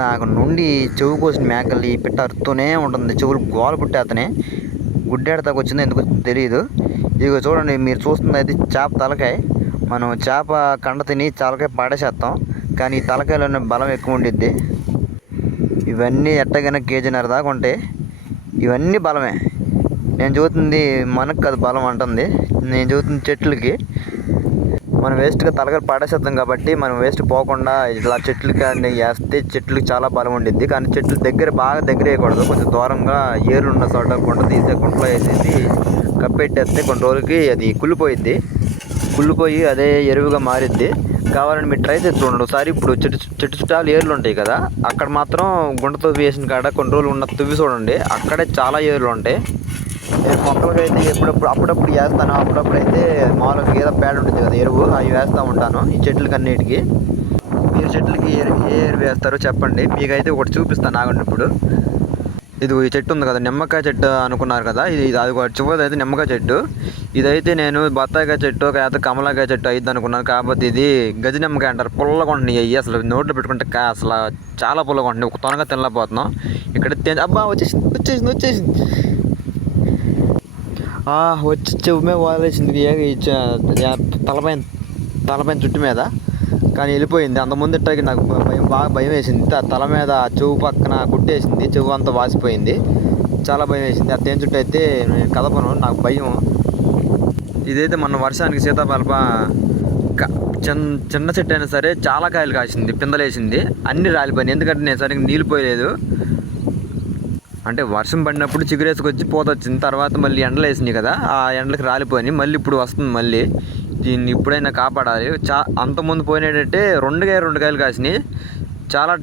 ఇందాక నుండి చెవు కోసిన మేకలు ఈ పిట్ట అరుతూనే ఉంటుంది. చెవులు గోల పుట్టేతనే గుడ్డెడతాకు వచ్చిందో ఎందుకు తెలియదు. ఇక చూడండి, మీరు చూస్తుంది అయితే చేప తలకాయ. మనం చేప కండ తిని తలకాయ పాడేసేస్తాం, కానీ ఈ తలకాయలోనే బలం ఎక్కువ ఉండిద్ది. ఇవన్నీ ఎట్టగైనా కేజీన్నర దాకా ఉంటాయి. ఇవన్నీ బలమే. నేను చూస్తుంది మనకు అది బలం అంటుంది. నేను చూస్తుంది చెట్లకి. మనం వేస్ట్గా తలకాయలు పాడేసేస్తాం కాబట్టి మనం వేస్ట్ పోకుండా ఇలా చెట్లకి అన్నీ వేస్తే చెట్లకి చాలా బలం ఉండిద్ది. కానీ చెట్లు బాగా దగ్గర వేయకూడదు. కొంచెం దూరంగా ఏర్లు ఉన్న చోట గుంట తీసే గుంటలో వేసేసి కప్పెట్టేస్తే కొన్ని రోజులకి అది కుళ్ళిపోయిద్ది. కుళ్ళిపోయి అదే ఎరువుగా మారిద్ది. కావాలని మీరు ట్రై చేసి చూడండి ఒకసారి. ఇప్పుడు చెట్టు చుట్టాలు ఏర్లు ఉంటాయి కదా, అక్కడ మాత్రం గుంటతో వేసిన కాడ కొన్ని రోజులు ఉన్న తువ్వి చూడండి, అక్కడే చాలా ఏర్లు ఉంటాయి. నేను మొక్కలకి అయితే అప్పుడప్పుడు వేస్తాను. అప్పుడప్పుడు అయితే మామూలుగా గేదె పేడ ఉంటుంది కదా, ఎరువు, అవి వేస్తూ ఉంటాను ఈ చెట్లకి అన్నిటికీ. మీరు చెట్లకి ఏ ఎరువు వేస్తారో చెప్పండి, మీకైతే ఒకటి చూపిస్తాను ఆగండి. ఇప్పుడు ఇది ఈ చెట్టు ఉంది కదా, నిమ్మకాయ చెట్టు అనుకున్నారు కదా, ఇది అది చివరిది అయితే నిమ్మకాయ చెట్టు. ఇదైతే నేను బత్తాయికాయ చెట్టు అయితే కమలాకాయ చెట్టు అయింది అనుకున్నాను. కాకపోతే ఇది గజ నిమ్మకాయ అంటారు. పుల్లగా ఉంటున్నాయి అసలు, నోట్లో పెట్టుకుంటే అసలు చాలా పుల్లగా ఉంటున్నాయి. ఒక తొనగా తినలేకపోతున్నాం. ఇక్కడ అబ్బా వచ్చేసింది వచ్చి చెవు మీద వాలేసింది తలపైన చుట్టు మీద. కానీ వెళ్ళిపోయింది. అంతకుముందు ఇట్టకి నాకు బాగా భయం వేసింది. తల మీద చెవు పక్కన గుట్టేసింది, చెవు అంతా వాసిపోయింది. చాలా భయం వేసింది. ఆ తేనె చుట్టూ అయితే నేను కదపను, నాకు భయం. ఇదైతే మొన్న వర్షానికి సీతాఫలప చిన్న చెట్టు అయినా సరే చాలా కాయలు కాసింది, పిందలేసింది. అన్నీ రాలిపోయినాయి, ఎందుకంటే నేను సరిగ్గా నీళ్ళు పోయలేదు. అంటే వర్షం పడినప్పుడు చిగురేసుకొచ్చి పూత వచ్చింది. తర్వాత మళ్ళీ ఎండలు వేసినాయి కదా, ఆ ఎండలకి రాలిపోయినాయి. మళ్ళీ ఇప్పుడు వస్తుంది. మళ్ళీ దీన్ని ఇప్పుడైనా కాపాడాలి. అంతకుముందు పోయినట్టంటే రెండు కాయలు కాసినాయి. చాలా